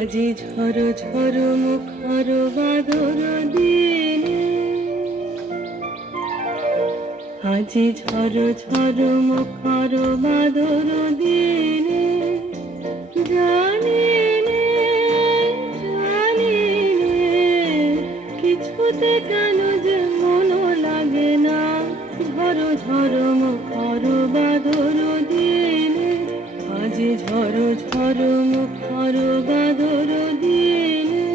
আজি ঝড় ঝড় মুখর বাদর দিনে, আজি ঝড় ঝড় মুখর বাদর দিনে, জানি নে জানি নে কিছুতে কেন যে মন লাগে না। ঝড় ঝড় মুখর বাদর দিনে, আজি ঝড় ঝড় মুখর বাদর দিনে।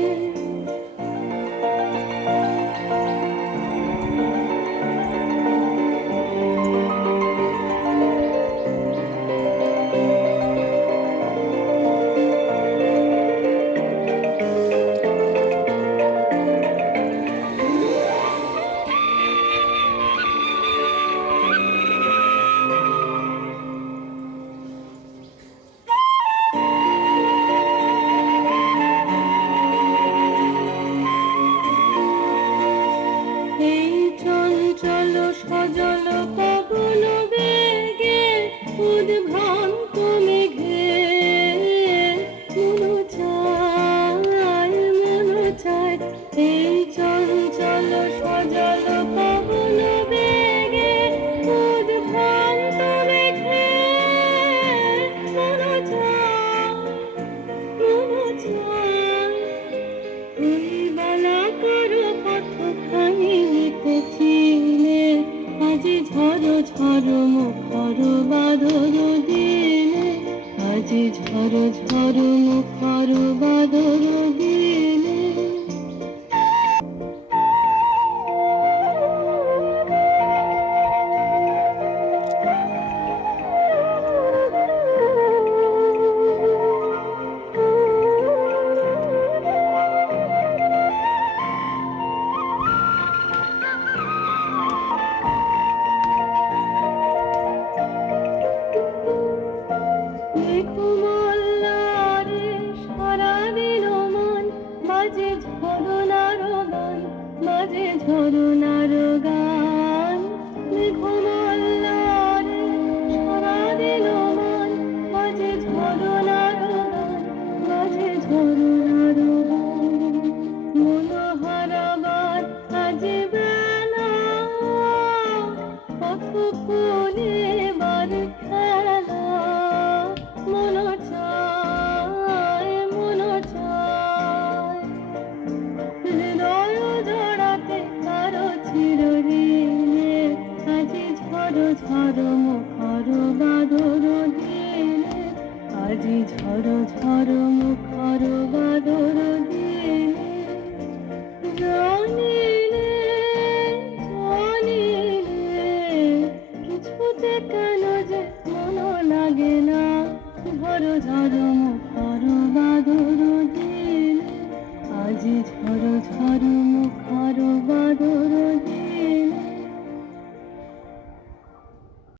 এই চঞ্চল সজল পবন বেগে উদ্ভ্রান্ত মেঘে মন চায় মন চায়। এই চঞ্চল সজল পবন বেগে উদ্ভ্রান্ত মেঘে মন চায় মন চায়। ওই বালা করো কতখানি নিতেছিলে, আজি ঝড় ঝড় মুখর বাদর দিনে, আজি ঝড় ঝড় মুখর বাদর দিনে। মেঘমাল্লারে সারাদিন মন বাজে ঝরনার গান, বাজে ঝরনার গান। মেঘমাল্লারে সারাদিন মন বাজে ঝরনার গান, বাজে ঝরনার গান। মনোহারাবার আজে বেলা পথ ফুলে বার খেলা, মন চায় মন চায়। হৃদয় জড়াতে কারো চিরদিনে, আজি ঝড় ঝড় মুখর বাদর দিনে, আজি ঝড় ঝড় মুখর বাদর দিনে। জানি নে জানি নে কিছুতে কেন যে মন লাগে না। ঝড় ঝড় মুখর বাদর